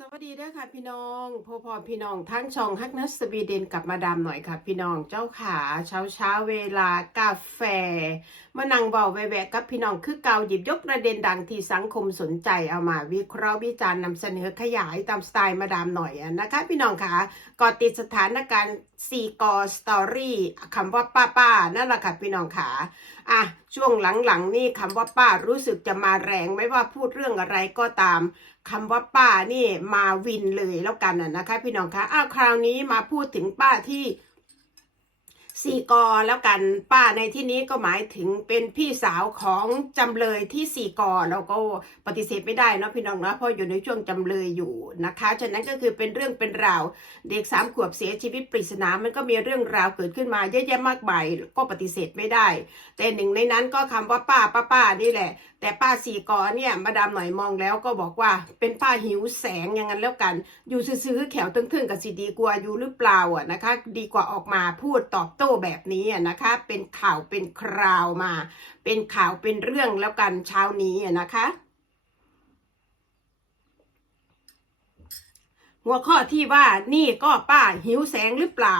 สวัสดีเด้อค่ะพี่น้องพ่อพ่อพี่น้องทั้งช่องฮักนัสสวีเดนกับมาดามหน่อยค่ะ พี่น้องเจ้าขาเช้าเช้าเวลากาแฟ มานั่งเบาแวะกับพี่น้องคือเกาหยิบยกประเด็นดังที่สังคมสนใจเอามาวิเคราะห์วิจารณ์นำเสนอขยายตามสไตล์มาดามหน่อยอะนะคะ พี่น้องค่ะก่อติดสถานการณ์สี่กอสตอรี่คำว่าป้าป้านั่นแหละค่ะพี่น้องค่ะอะช่วงหลังๆนี่คำว่าป้ารู้สึกจะมาแรงไม่ว่าพูดเรื่องอะไรก็ตาม คำว่าป้านี่มาวินเลยแล้วกันนะนะคะ พี่น้องคะอ้าวคราวนี้มาพูดถึงป้าที่สี่กอแล้วกันป้าในที่นี้ก็หมายถึงเป็นพี่สาวของจำเลยที่สี่กอเราก็ปฏิเสธไม่ได้เนาะพี่น้องเนาะเพราะอยู่ในช่วงจำเลยอยู่นะคะฉะนั้นก็คือเป็นเรื่องเป็นราวเด็กสามขวบเสียชีวิตปริศนามันก็มีเรื่องราวเกิดขึ้นมาเยอะแยะมากมายก็ปฏิเสธไม่ได้ แต่หนึ่งในนั้นก็คำว่าป้าป้าป้านี่แหละแต่ป้าสี่กอเนี่ยมาดามหน่อยมองแล้วก็บอกว่าเป็นป้าหิวแสงอย่างนั้นแล้วกัน อยู่ซื้อๆแขวตึงๆกับสิดีกว่าอยู่หรือเปล่าอะนะคะ ดีกว่าออกมาพูดตอบโต้แบบนี้อะนะคะ เป็นข่าวเป็นคราวมา เป็นข่าวเป็นเรื่องแล้วกันเช้านี้อะนะคะหัวข้อที่ว่านี่ก็ป้าหิวแสงหรือเปล่า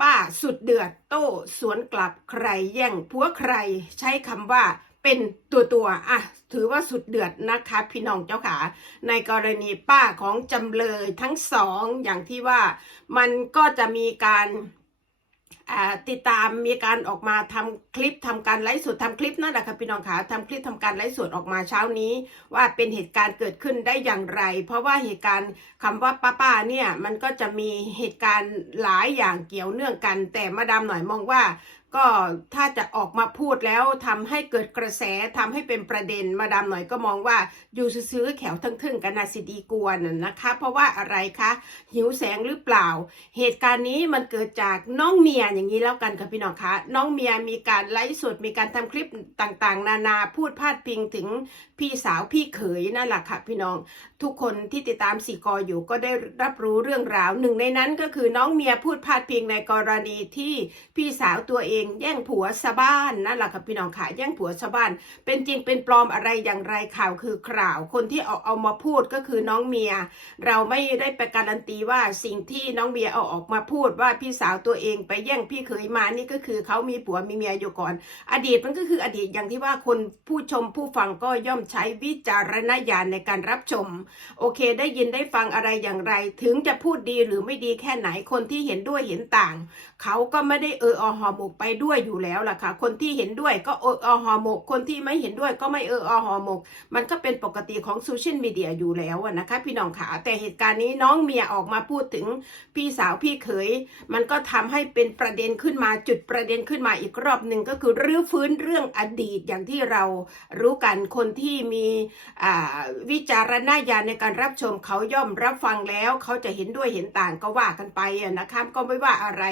ป้าสุดเดือดโต้สวนกลับใครแย่งผัวใครใช้คำว่า เป็นตัวตัวอะถือว่าสุดเดือดนะคะพี่น้องเจ้าขาในกรณีป้าของจำเลยทั้งสองอย่างที่ว่ามันก็จะมีการติดตามมีการออกมาทำคลิปทำการไลฟ์สดทำคลิปนั่นแหละค่ะพี่น้องขาทำคลิปทำการไลฟ์สดออกมาเช้านี้ ว่าเป็นเหตุการณ์เกิดขึ้นได้อย่างไร เพราะว่าเหตุการณ์คำว่าป้าป้าเนี่ยมันก็จะมีเหตุการณ์หลายอย่างเกี่ยวเนื่องกัน แต่มาดามหน่อยมองว่า ก็ถ้าจะออกมาพูดแล้วทำให้เกิดกระแสทำให้เป็นประเด็นมาดามหน่อยก็มองว่าอยู่ซื้อแขวทึ่งๆกันนาสิดีกวนน่ะนะคะ เพราะว่าอะไรคะหิวแสงหรือเปล่า เหตุการณ์นี้มันเกิดจากน้องเมียอย่างนี้แล้วกันค่ะพี่น้องคะน้องเมียมีการไลฟ์สดมีการทำคลิปต่างๆ นานาพูดพาดพิงถึงพี่สาวพี่เขยนั่นแหละค่ะพี่น้องทุกคนที่ติดตามสีกออยู่ก็ได้รับรู้เรื่องราวหนึ่งในนั้นก็คือน้องเมียพูดพาดพิงในกรณีที่พี่สาวตัวเองแย่งผัวชาวบ้านนั่นแหละค่ะพี่น้องค่ะแย่งผัวชาวบ้าน เป็นจริงเป็นปลอมอะไรอย่างไรข่าวคือข่าว คนที่เอาเอามาพูดก็คือน้องเมีย เราไม่ได้ไปการันตีว่าสิ่งที่น้องเมียเอาออกมาพูดว่าพี่สาวตัวเองไปแย่งพี่เขยมานี่ก็คือเขามีผัวมีเมียอยู่ก่อน อดีตมันก็คืออดีตอย่างที่ว่าคนผู้ชมผู้ฟังก็ย่อมใช้วิจารณญาณในการรับชม โอเค ได้ยินได้ฟังอะไรอย่างไร ถึงจะพูดดีหรือไม่ดีแค่ไหนคนที่เห็นด้วยเห็นต่าง เขาก็ไม่ได้เอออหอหมกไปด้วยอยู่แล้วล่ะค่ะ คนที่เห็นด้วยก็เอออหอหมก คนที่ไม่เห็นด้วยก็ไม่เอออหอหมก มันก็เป็นปกติของโซเชียลมีเดียอยู่แล้วนะคะ พี่น้องขาแต่เหตุการณ์นี้น้องเมียออกมาพูดถึงพี่สาวพี่เขย มันก็ทำให้เป็นประเด็นขึ้นมาจุดประเด็นขึ้นมาอีกรอบหนึ่งก็คือรื้อฟื้นเรื่องอดีตอย่างที่เรารู้กันคนที่มีวิจารณญาณในการรับชมเขาย่อมรับฟังแล้วเขาจะเห็นด้วยเห็นต่างก็ว่ากันไปนะคะก็ไม่ว่าอะไร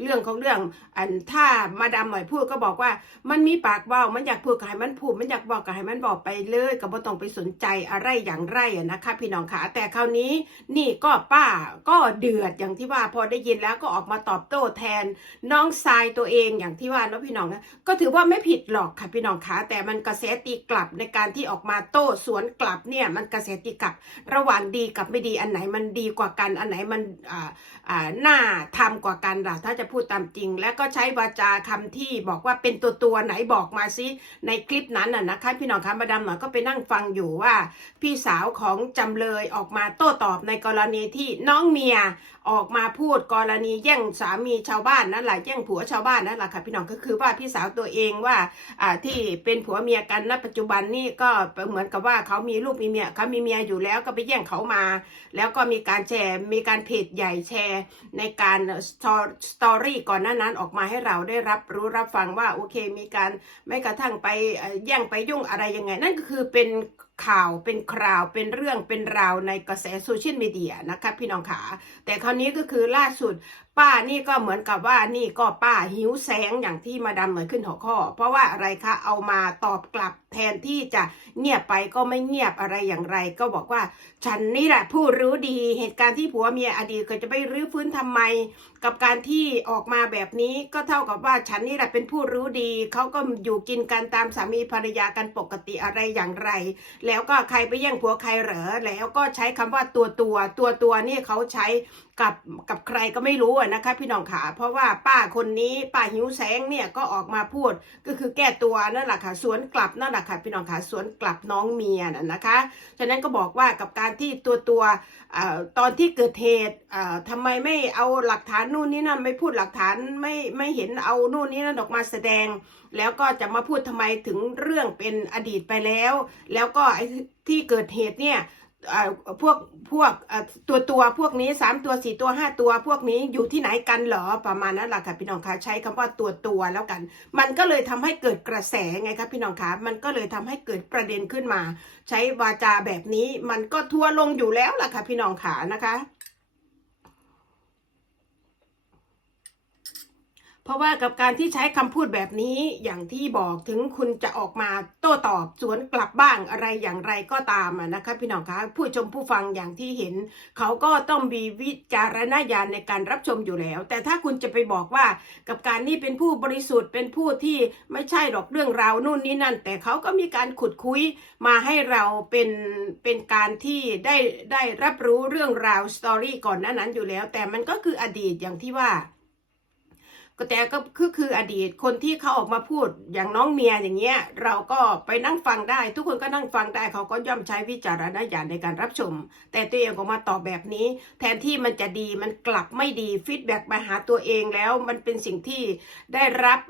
เรื่องของเรื่องอันถ้ามาดามหน่อยพูดก็บอกว่า มันมีปากเว่ามันอยากพูดก็ให้มันพูดมันอยากบอกก็ให้มันบอกไปเลยก็บ่ต้องไปสนใจอะไรอย่างไรอะนะคะ พี่น้องขาแต่คราวนี้นี่ก็ป้าก็เดือดอย่างที่ว่าพอได้ยินแล้วก็ออกมาตอบโต้แทนน้องทรายตัวเองอย่างที่ว่าเนาะพี่น้องนะก็ถือว่าไม่ผิดหรอกค่ะพี่น้องคะแต่มันกระแสตีกลับในการที่ออกมาโต้สวนกลับเนี่ยมันกระแสตีกลับ ระหว่างดีกับไม่ดีอันไหนมันดีกว่ากันอันไหนมันอ่าอ่าน่าทำกว่ากันล่ะถ้าจะพูดตามจริง แล้วก็ใช้วาจาคำที่บอกว่าเป็นตัวตัวไหนบอกมาซิในคลิปนั้นน่ะนะคะพี่น้องคะมาดามหน่อยก็ไปนั่งฟังอยู่ว่า พี่สาวของจำเลยออกมาโต้ตอบในกรณีที่น้องเมียออกมาพูดกรณีแย่งสามีชาวบ้านนั่นแหละแย่งผัวชาวบ้านนั่นแหละค่ะพี่น้องก็คือว่าพี่สาวตัวเองว่าอ่าที่เป็นผัวเมียกันณปัจจุบันนี่ก็เหมือนกับว่าเขามีลูกมีเมียเขามีเมียอยู่แล้วก็ไปแย่งเขามา แล้วก็มีการแชร์มีการเพจใหญ่แชร์ ในการสตอรี่ก่อนหน้านั้นออกมาให้เราได้รับรู้รับฟังว่าโอเค มีการไม่กระทั่งไปแย่งไปยุ่งอะไรยังไง นั่นก็คือเป็น ข่าวเป็นคราวเป็นเรื่องเป็นราวในกระแสโซเชียลมีเดียนะคะพี่น้องขาแต่คราวนี้ก็คือล่าสุด ป้านี่ก็เหมือนกับว่านี่ก็ป้าหิวแสงอย่างที่มาดาเหมือนขึ้นหัวข้อ เพราะว่าอะไรคะเอามาตอบกลับแทนที่จะเงียบไปก็ไม่เงียบอะไรอย่างไร ก็บอกว่า ฉันนี่แหละผู้รู้ดีเหตุการณ์ที่ผัวเมียอดีตก็จะไปรื้อฟื้นทำไม กับการที่ออกมาแบบนี้ก็เท่ากับว่าฉันนี่แหละเป็นผู้รู้ดีเขาก็อยู่กินกันตามสามีภรรยากันปกติอะไรอย่างไรแล้วก็ใครไปแย่งผัวใครเหรอแล้วก็ใช้คำว่าตัวตัวตัวตัวนี่เขาใช้กับกับใครก็ไม่รู้นะคะ พี่น้องขาเพราะว่าป้าคนนี้ป้าหิวแสงเนี่ยก็ออกมาพูดก็คือแก้ตัวนั่นแหละค่ะสวนกลับนั่นแหละค่ะพี่น้องขาสวนกลับน้องเมียน่ะนะคะ ฉะนั้นก็บอกว่ากับการที่ตัวตัว ตอนที่เกิดเหตุทำไมไม่เอาหลักฐานนู่นนี่นั่นไม่พูดหลักฐานไม่ไม่เห็นเอานู่นนี่นั่นออกมาแสดง แล้วก็จะมาพูดทำไมถึงเรื่องเป็นอดีตไปแล้ว แล้วก็ไอ้ที่เกิดเหตุเนี่ย พวกพวกตัวตัวพวกนี้สามตัวสี่ตัวห้าตัวพวกนี้อยู่ที่ไหนกันเหรอประมาณนั้นแหละค่ะพี่น้องคะใช้คำว่าตัวตัวแล้วกัน มันก็เลยทำให้เกิดกระแสไงครับพี่น้องคะมันก็เลยทำให้เกิดประเด็นขึ้นมา ใช้วาจาแบบนี้มันก็ทัวลงอยู่แล้วล่ะค่ะพี่น้องขานะคะ เพ ราะว่ากับการที่ใช้คำพูดแบบนี้อย่างที่บอกถึงคุณจะออกมาโต้ตอบสวนกลับบ้างอะไรอย่างไรก็ตามนะคะพี่น้องคะผู้ชมผู้ฟังอย่างที่เห็น เขาก็ต้องมีวิจารณญาณในการรับชมอยู่แล้ว แต่ถ้าคุณจะไปบอกว่ากับการนี่เป็นผู้บริสุทธิ์เป็นผู้ที่ไม่ใช่หรอกเรื่องราวนู่นนี่นั่น แต่เขาก็มีการขุดคุยมาให้เราเป็นเป็นการที่ได้ได้รับรู้เรื่องราวสตอรี่ก่อนหน้านั้นอยู่แล้ว แต่มันก็คืออดีตอย่างที่ว่า แต่ก็คือคืออดีตคนที่เขาออกมาพูดอย่างน้องเมียอย่างเงี้ย เราก็ไปนั่งฟังได้ ทุกคนก็นั่งฟังได้เขาก็ย่อมใช้วิจารณญาณในการรับชม แต่ตัวเองออกมาตอบแบบนี้ แทนที่มันจะดีมันกลับไม่ดีฟีดแบ็กมาหาตัวเองแล้วมันเป็นสิ่งที่ได้รับ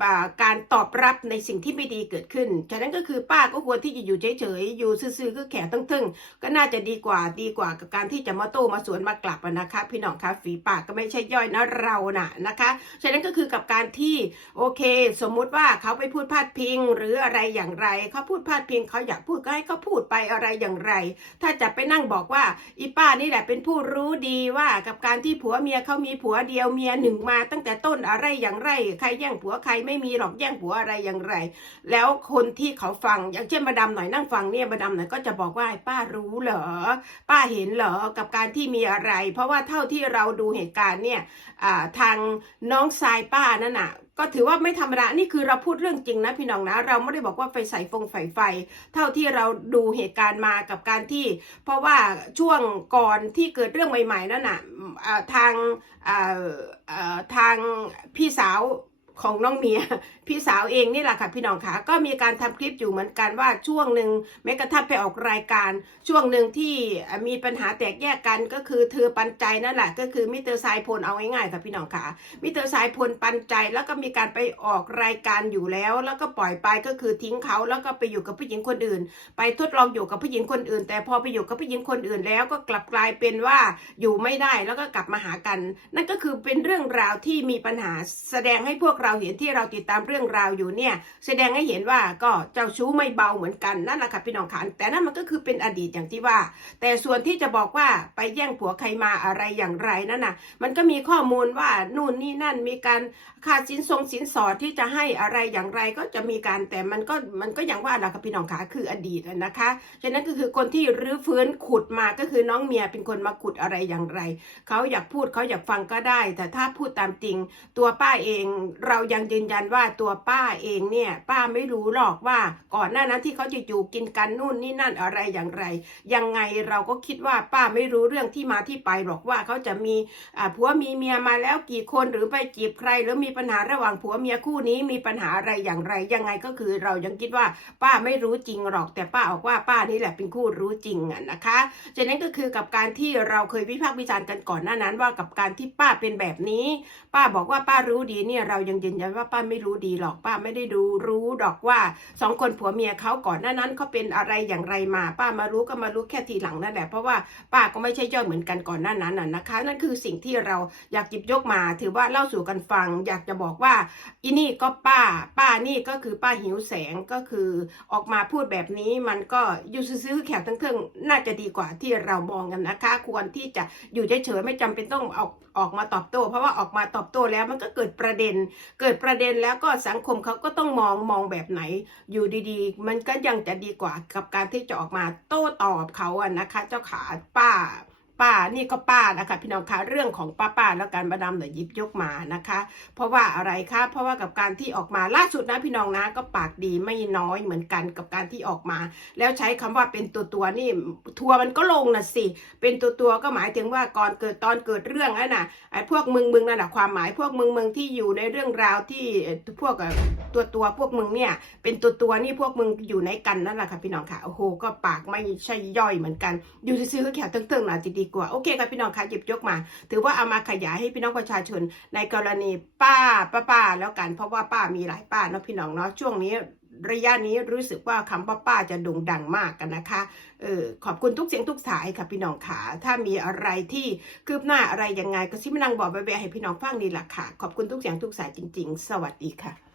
การตอบรับในสิ่งที่ไม่ดีเกิดขึ้นฉะนั้นก็คือป้าก็ควรที่จะอยู่เฉยๆอยู่ซื่อๆคือแขกตึงๆก็น่าจะดีกว่าดีกว่ากับการที่จะมาโต้มาสวนมากลับนะคะ พี่น้องคะฝีปากก็ไม่ใช่ย่อยนะเราน่ะนะคะฉะนั้นก็คือกับการที่โอเค สมมุติว่าเขาไปพูดพาดพิง หรืออะไรอย่างไรเขาพูดพาดพิงเขาอยากพูดก็ให้เขาพูดไปอะไรอย่างไร ถ้าจะไปนั่งบอกว่าอีป้านี่แหละเป็นผู้รู้ดีว่ากับการที่ผัวเมียเขามีผัวเดียวเมียหนึ่งมาตั้งแต่ต้นอะไรอย่างไร ใครแย่งผัวใครไม่มีหรอกแย่งผัวอะไรอย่างไร แล้วคนที่เขาฟังอย่างเช่นมาดามหน่อยนั่งฟังเนี่ยมาดามหน่อยก็จะบอกว่าป้ารู้เหรอ ป้าเห็นเหรอกับการที่มีอะไร เพราะว่าเท่าที่เราดูเหตุการณ์เนี่ยทางน้องทรายป้านั่นน่ะ ก็ถือว่าไม่ธรรมดา นี่คือเราพูดเรื่องจริงนะพี่น้องนะ เราไม่ได้บอกว่าไฟใส่ฟงไฟไฟ เท่าที่เราดูเหตุการณ์มากับการที่ เพราะว่าช่วงก่อนที่เกิดเรื่องใหม่ๆนั่นน่ะทางทางพี่สาว ของน้องเมีย พี่สาวเองนี่แหละค่ะพี่น้องค่ะก็มีการทำคลิปอยู่เหมือนกันว่าช่วงหนึ่งแม้กระทั่งไปออกรายการ ช่วงหนึ่งที่มีปัญหาแตกแยกกันก็คือเธอปันใจนั่นแหละก็คือมิเตอร์สายพลเอาง่ายๆค่ะพี่น้องค่ะมิเตอร์สายพลปันใจแล้วก็มีการไปออกรายการอยู่แล้ว แล้วก็ปล่อยไปก็คือทิ้งเขาแล้วก็ไปอยู่กับผู้หญิงคนอื่น ไปทดลองอยู่กับผู้หญิงคนอื่น แต่พอไปอยู่กับผู้หญิงคนอื่นแล้วก็กลับกลายเป็นว่าอยู่ไม่ได้แล้วก็กลับมาหากัน นั่นก็คือเป็นเรื่องราวที่มีปัญหาแสดงให้พวกเราเห็นที่เราติดตามเรื่องราวอยู่เนี่ย แสดงให้เห็นว่าก็เจ้าชู้ไม่เบาเหมือนกันนั่นแหละค่ะพี่น้องขันแต่นั่นมันก็คือเป็นอดีตอย่างที่ว่า แต่ส่วนที่จะบอกว่าไปแย่งผัวใครมาอะไรอย่างไรนั่นน่ะ มันก็มีข้อมูลว่านู่นนี่นั่นมีการค่าสินทรงสินสอดที่จะให้อะไรอย่างไรก็จะมีการแต่มันก็มันก็อย่างว่าแหละค่ะพี่น้องขาคืออดีตนะคะฉะนั้นก็คือคนที่รื้อฟื้นขุดมาก็คือน้องเมียเป็นคนมาขุดอะไรอย่างไรเขาอยากพูดเขาอยากฟังก็ได้ แต่ถ้าพูดตามจริงตัวป้าเองเรายังยืนยันว่าตัวป้าเองเนี่ย ป้าไม่รู้หรอกว่าก่อนหน้านั้นที่เขาจะอยู่กินกันนู่นนี่นั่นอะไรอย่างไร ยังไงเราก็คิดว่าป้าไม่รู้เรื่องที่มาที่ไปหรอกว่าเขาจะมีผัวมีเมียมาแล้วกี่คนหรือไปจีบใคร หรือมีปัญหาระหว่างผัวเมียคู่นี้มีปัญหาอะไรอย่างไร ยังไงก็คือเรายังคิดว่าป้าไม่รู้จริงหรอก แต่ป้าบอกว่าป้านี่แหละเป็นคู่รู้จริงอะนะคะฉะนั้นก็คือกับการที่เราเคยวิพากษ์วิจารณ์กันก่อนหน้านั้นว่ากับการที่ป้าเป็นแบบนี้ ป้าบอกว่าป้ารู้ดีเนี่ยเรายังยืนยันว่าป้าไม่รู้ดีหรอกป้าไม่ได้รู้รู้ดอกว่าสองคนผัวเมียเขาก่อนหน้านั้นเขาเป็นอะไรอย่างไรมา ป้ามารู้ก็มารู้แค่ทีหลังนั่นแหละเพราะว่าป้าก็ไม่ใช่ย่อยเหมือนกันก่อนหน้านั้นน่ะนะคะ นั่นคือสิ่งที่เราอยากหยิบยกมา ถือว่าเล่าสู่กันฟัง อยากจะบอกว่าอีนี่ก็ป้า ป้านี่ก็คือป้าหิวแสงก็คือออกมาพูดแบบนี้มันก็อยู่ซื้อแขกทั้งเครื่องน่าจะดีกว่าที่เรามองกันนะคะ ควรที่จะอยู่เฉยๆไม่จำเป็นต้องออกออกมาตอบโต้ เพราะว่าออกมาตอบโต้แล้วมันก็เกิดประเด็น เกิดประเด็นแล้วก็สังคมเขาก็ต้องมองมองแบบไหน อยู่ดีๆ มันก็ยังจะดีกว่ากับการที่จะออกมาโต้ตอบเขาอะนะคะ เจ้าขาป้า ป้านี่ก็ป้านะคะพี่น้องคะเรื่องของป้าป้าแล้วการมาดามเดี๋ยวหยิบยกมานะคะ เพราะว่าอะไรคะเพราะว่ากับการที่ออกมาล่าสุดนะพี่น้องนะก็ปากดีไม่น้อยเหมือนกันกับการที่ออกมา แล้วใช้คำว่าเป็นตัวตัวนี่ทัวร์มันก็ลงนะสิเป็นตัวตัวก็หมายถึงว่าก่อนเกิดตอนเกิดเรื่องนั่นน่ะไอ้พวกมึงมึงนั่นแหะความหมายพวกมึงมึงที่อยู่ในเรื่องราวที่พวกตัวตัวพวกมึงเนี่ยเป็นตัวตัวนี่พวกมึงอยู่ในกันนั่นแหละค่ะพี่น้องค่ะโอ้โหก็ปากไม่ใช่ย่อยเหมือนกัน อยู่ซื้อแขกเติ้งๆหน่อยจะดีกว่า โอเคค่ะพี่น้องคะหยิบยกมา ถือว่าเอามาขยายให้พี่น้องประชาชนในกรณีป้าป้าป้าแล้วกัน เพราะว่าป้ามีหลายป้าเนาะพี่น้องเนาะช่วงนี้ระยะนี้รู้สึกว่าคำว่าป้าจะโด่งดังมากกันนะคะ เออขอบคุณทุกเสียงทุกสายค่ะพี่น้องขาถ้ามีอะไรที่คืบหน้าอะไรยังไงก็ซิมานังบอกแบะให้พี่น้องฟังนี่แหละค่ะ ขอบคุณทุกเสียงทุกสายจริง ๆ สวัสดีค่ะ